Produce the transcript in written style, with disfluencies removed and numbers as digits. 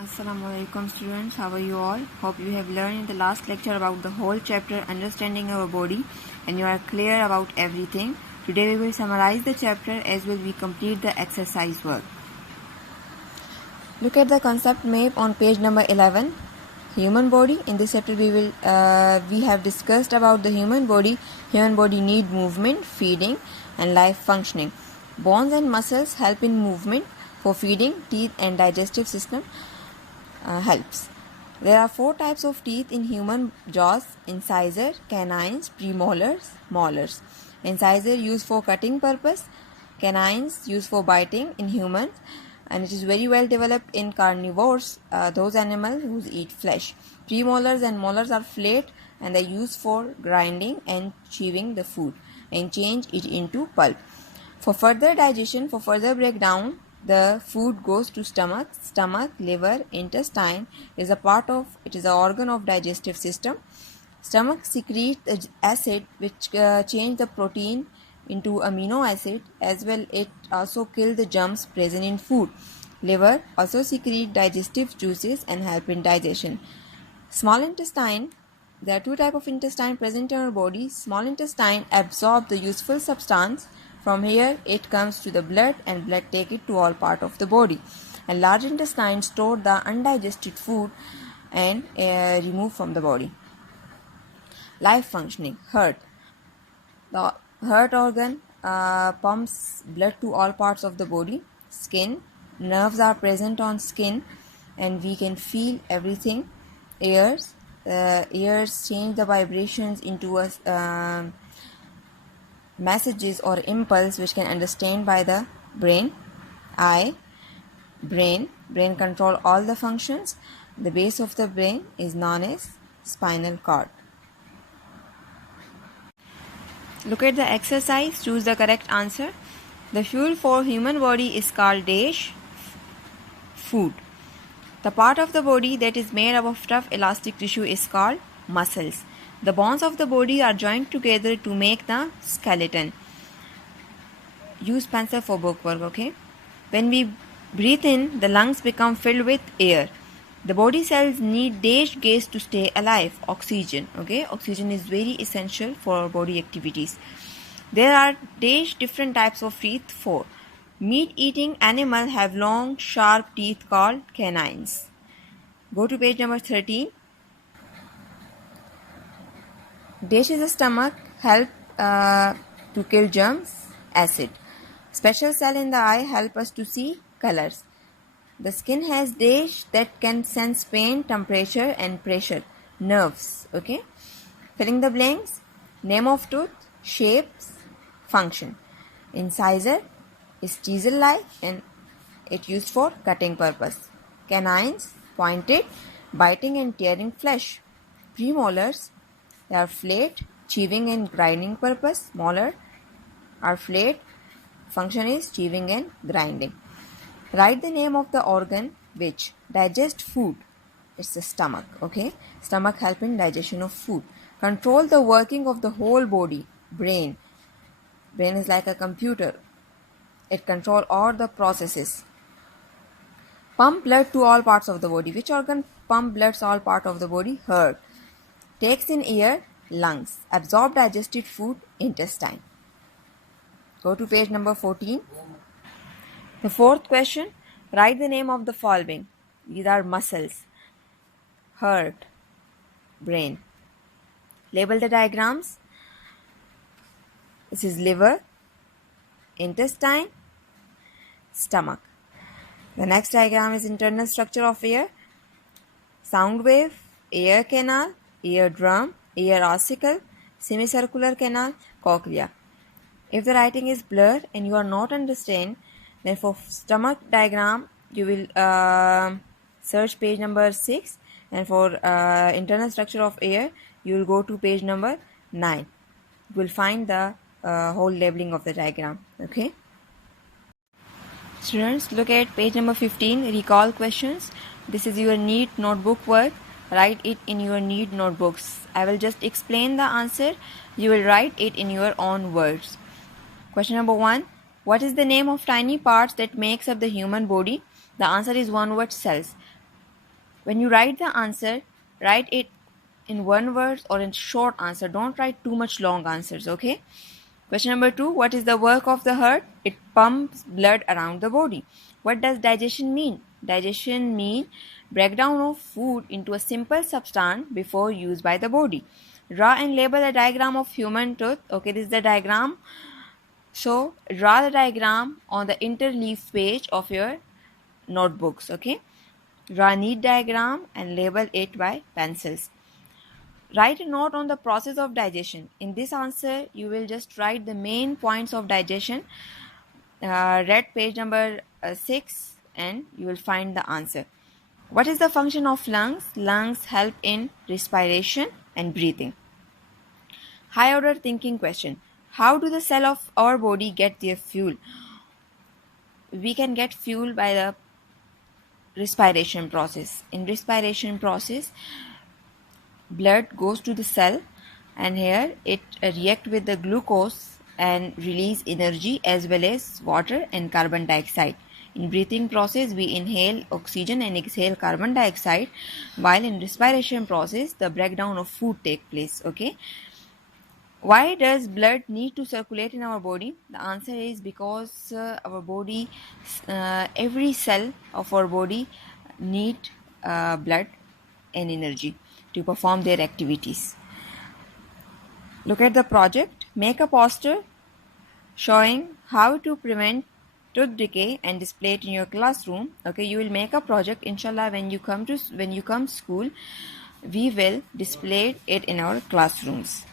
Assalamu alaikum students, how are you all? Hope you have learned in the last lecture about the whole chapter understanding our body and you are clear about everything. Today we will summarize the chapter as well we complete the exercise work. Look at the concept map on page number 11. Human body. In this chapter we have discussed about the human body. Human body need movement, feeding and life functioning. Bones and muscles help in movement for feeding, teeth and digestive system helps. There are 4 types of teeth in human jaws: incisor, canines, premolars, molars. Incisor used for cutting purpose, canines used for biting in humans, and it is very well developed in carnivores, those animals who eat flesh. Premolars and molars are flat and they are used for grinding and chewing the food and change it into pulp. For further digestion, for further breakdown, the food goes to stomach. Stomach, liver, intestine is a part of, it is an organ of digestive system. Stomach secretes acid which change the protein into amino acid, as well it also kill the germs present in food. Liver also secrete digestive juices and help in digestion. Small intestine, there are 2 types of intestine present in our body. Small intestine absorb the useful substance. From here it comes to the blood and blood take it to all part of the body. And large intestine store the undigested food and remove from the body. Life functioning. Heart. The heart organ pumps blood to all parts of the body. Skin. Nerves are present on skin and we can feel everything. Ears. Ears change the vibrations into a messages or impulse which can understand by the brain. Eye. Brain control all the functions. The base of the brain is known as spinal cord. Look at the exercise, choose the correct answer. The fuel for human body is called dash food. The part of the body that is made up of tough elastic tissue is called muscles. The bones of the body are joined together to make the skeleton. Use pencil for bookwork, okay? When we breathe in, the lungs become filled with air. The body cells need dash gas to stay alive. Oxygen, okay? Oxygen is very essential for body activities. There are dash different types of teeth. 4. Meat-eating animals have long, sharp teeth called canines. Go to page number 13. Dash is the stomach, help to kill germs, acid. Special cell in the eye help us to see colors. The skin has dash that can sense pain, temperature and pressure. Nerves, okay? Filling the blanks, name of tooth, shapes, function. Incisor is chisel-like and it used for cutting purpose. Canines, pointed, biting and tearing flesh. Premolars, they are flat, chewing and grinding purpose. Molar are flat, function is chewing and grinding. Write the name of the organ which digest food. It's the stomach, okay? Stomach help in digestion of food. Control the working of the whole body. Brain. Brain is like a computer. It control all the processes. Pump blood to all parts of the body. Which organ pump blood to all parts of the body? Heart. Takes in air, lungs. Absorb digested food, intestine. Go to page number 14. The 4th question, write the name of the following. These are muscles. Heart, brain. Label the diagrams. This is liver, intestine, stomach. The next diagram is internal structure of ear. Sound wave, ear canal, eardrum, ear ossicle, semicircular canal, cochlea. If the writing is blurred and you are not understand, then for stomach diagram you will search page number 6, and for internal structure of ear you will go to page number 9. You will find the whole labeling of the diagram, okay? Students, look at page number 15, recall questions. This is your neat notebook work. Write it in your neat notebooks. I will just explain the answer. You will write it in your own words. Question number 1. What is the name of tiny parts that makes up the human body? The answer is one word: cells. When you write the answer, write it in one word or in short answer. Don't write too much long answers, okay? Question number 2, what is the work of the heart? It pumps blood around the body. What does digestion mean? Digestion means breakdown of food into a simple substance before used by the body. Draw and label a diagram of human tooth. Okay, this is the diagram. So draw the diagram on the interleaf page of your notebooks. Okay, draw a neat diagram and label it by pencils. Write a note on the process of digestion. In this answer, you will just write the main points of digestion. Read page number 6 and you will find the answer. What is the function of lungs? Lungs help in respiration and breathing. High order thinking question. How do the cell of our body get their fuel? We can get fuel by the respiration process. In respiration process, blood goes to the cell and here it react with the glucose and release energy as well as water and carbon dioxide. In breathing process, we inhale oxygen and exhale carbon dioxide, while in respiration process, the breakdown of food take place. Okay. Why does blood need to circulate in our body? The answer is because our body, every cell of our body need blood and energy to perform their activities. Look at the project. Make a poster showing how to prevent tooth decay and display it in your classroom. Okay, you will make a project. Inshallah, when you come school, we will display it in our classrooms.